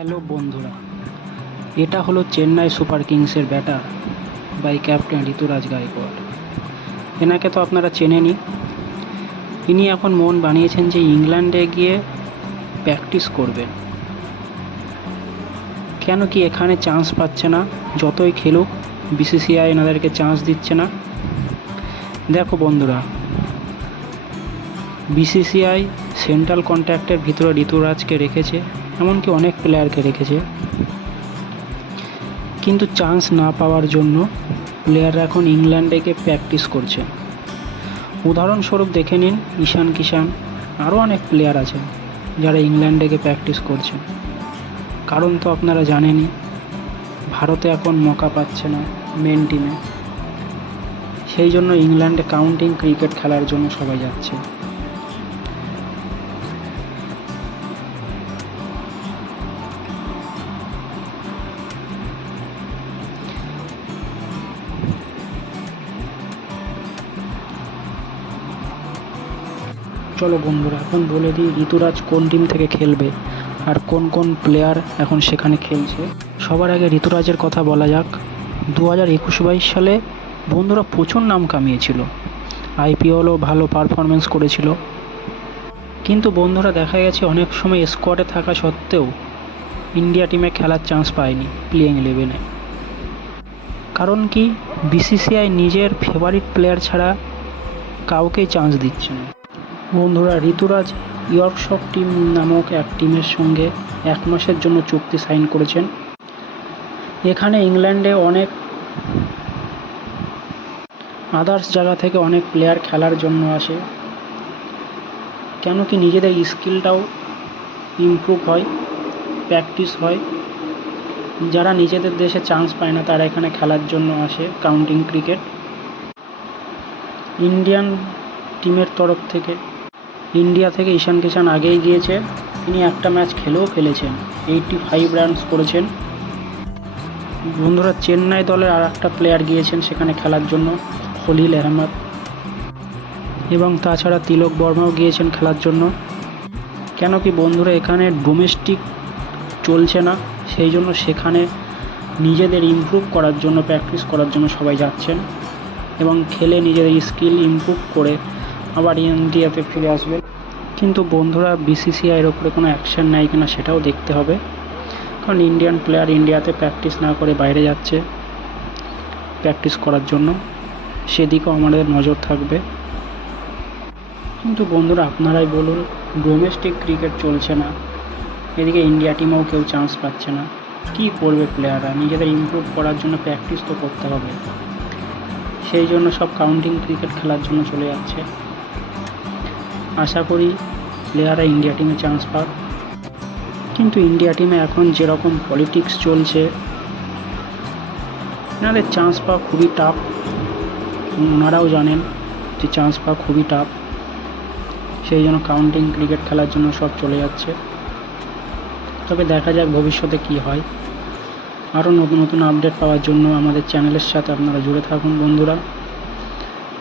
Hello বন্ধুরা, এটা হলো চেন্নাই সুপার কিংসের batter by captain Ruturaj Gaikwad এনাকে তো আপনারা চেনেনই ইনি এখন মন বানিয়েছেন যে ইংল্যান্ডে গিয়ে প্র্যাকটিস করবেন। কেন কি এখানে চান্স পাচ্ছে না, যতই খেলুক, বিসিসিআই এনাদেরকে চান্স দিচ্ছে না। দেখো বন্ধুরা বিসিসিআই সেন্ট্রাল কন্ট্রাক্টের ভিতরে ঋতুরাজকে রেখেছে, এমনকি অনেক প্লেয়ারকে রেখেছে। কিন্তু চান্স না পাওয়ার জন্য প্লেয়াররা এখন ইংল্যান্ডে গিয়ে প্র্যাকটিস করছে। উদাহরণস্বরূপ দেখে নিন, ঈশান কিষান আরও অনেক প্লেয়ার আছেন যারা ইংল্যান্ডে গিয়ে প্র্যাকটিস করছে। কারণ তো আপনারা জানেনই, ভারতে এখন মকা পাচ্ছে না মেন টিমে সেই জন্য ইংল্যান্ডে কাউন্টিং ক্রিকেট খেলার জন্য সবাই যাচ্ছে। চলো বন্ধুরা, এখন বলে দিই ঋতুরাজ কোন টিম থেকে খেলবে আর কোন কোন প্লেয়ার এখন সেখানে খেলছে। সবার আগে ঋতুরাজের কথা বলা যাক। দু হাজার একুশ বাইশ সালে বন্ধুরা প্রচুর নাম কামিয়েছিল। আইপিএলও ভালো পারফরমেন্স করেছিল। কিন্তু বন্ধুরা দেখা গেছে অনেক সময় স্কোয়াডে থাকা সত্ত্বেও ইন্ডিয়া টিমে খেলার চান্স পায়নি প্লেয়িং ইলেভেনে কারণ কি বিসিসিআই নিজের ফেভারিট প্লেয়ার ছাড়া কাউকেই চান্স দিচ্ছে না। বন্ধুরা, ঋতুরাজ ইয়র্কশপ টিম নামক এক টিমের সঙ্গে এক মাসের জন্য চুক্তি সাইন করেছেন। এখানে ইংল্যান্ডে অনেক আদার্স জায়গা থেকে অনেক প্লেয়ার খেলার জন্য আসে। কেন কি নিজেদের স্কিলটাও ইমপ্রুভ হয় প্র্যাকটিস হয়। যারা নিজেদের দেশে চান্স পায় না, তারা এখানে খেলার জন্য আসে কাউন্টিং ক্রিকেট ইন্ডিয়ান টিমের তরফ থেকে ইন্ডিয়া থেকে ঈশান কিষান আগেই গিয়েছে। তিনি একটা ম্যাচ খেলেও ফেলেছেন। এইটটি ফাইভ রানস করেছেন। বন্ধুরা, চেন্নাই দলের আর একটা প্লেয়ার গিয়েছেন সেখানে খেলার জন্য, খলিল আহমদ। এবং তাছাড়া তিলক বর্মাও গিয়েছেন খেলার জন্য। কেন কি বন্ধুরা, এখানে ডোমেস্টিক চলছে না, সেই জন্য সেখানে নিজেদের ইমপ্রুভ করার জন্য প্র্যাকটিস করার জন্য সবাই যাচ্ছেন। এবং খেলে নিজেদের স্কিল ইমপ্রুভ করে আবার ইন্ডিয়াতে ফিরে আসবে। কিন্তু বন্ধুরা বিসিসিআইয়ের ওপরে কোনো অ্যাকশন নেয় কিনা সেটাও দেখতে হবে। কারণ ইন্ডিয়ান প্লেয়ার ইন্ডিয়াতে প্র্যাকটিস না করে বাইরে যাচ্ছে প্র্যাকটিস করার জন্য। সেদিকেও আমাদের নজর থাকবে। কিন্তু বন্ধুরা, আপনারাই বলুন ডোমেস্টিক ক্রিকেট চলছে না। এদিকে ইন্ডিয়া টিমেও কেউ চান্স পাচ্ছে না। কী করবে প্লেয়াররা নিজেদের ইমপ্রুভ করার জন্য প্র্যাকটিস তো করতে হবে। সেই জন্য সব কাউন্টিং ক্রিকেট খেলার জন্য চলে যাচ্ছে। আশা করি প্লেয়াররা ইন্ডিয়া টিমে চান্স পাক। কিন্তু ইন্ডিয়া টিমে এখন যেরকম পলিটিক্স চলছে এনাদের চান্স পাওয়া খুবই টাফ ওনারাও জানেন যে চান্স পাওয়া খুবই টাফ সেই জন্য কাউন্টিং ক্রিকেট খেলার জন্য সব চলে যাচ্ছে। তবে দেখা যাক ভবিষ্যতে কী হয়। আরও নতুন নতুন আপডেট পাওয়ার জন্য আমাদের চ্যানেলের সাথে আপনারা জুড়ে থাকুন বন্ধুরা।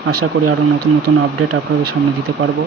আশা করি আরও নতুন নতুন আপডেট আপনাদের সামনে দিতে পারব।